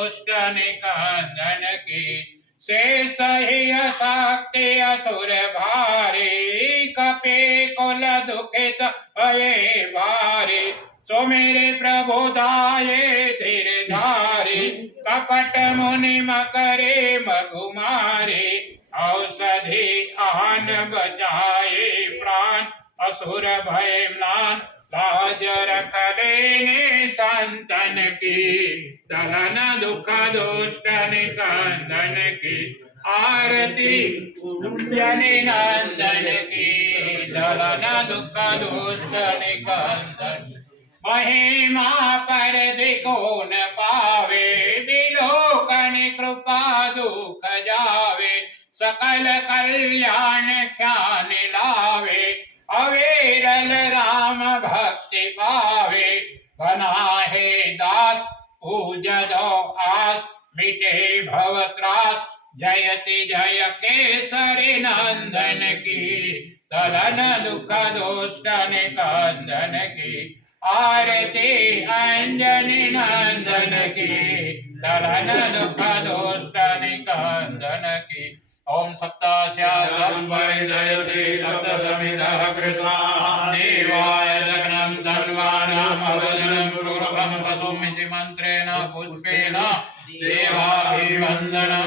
दुष्ट की। शेष ही शक्ति असुर भारी, कपे कुल दुखित भये भारी। सो मेरे प्रभु दाये धीर धारी, कपट मुनि मकरे मघुमारे औषधि आन बजाए प्राण, असुर भय म्लान, लाज रख लेने संतन की। दलन दुख दुष्ट निकंदन की। आरती नंदन की। दलन दुख दुष्ट निकंदन। महिमा पर दिको न पावे विलोकन कृपा दुख जावे। सकल कल्याण ख्यान लावे, अविरल राम भक्ति पावे। बना है दास पूज दो आस मिटे भव त्रास जयति जय केसरी नंदन की दलन दुख दुष्ट निकंदन की। आरती अंजनी नंदन की दलन दुख दुष्ट निकंदन की। ओम सप्तास्याम परिदयते देवाय पूर्वं वसुमिति मन्त्रेण पुष्पेण देवाभिवन्दनम्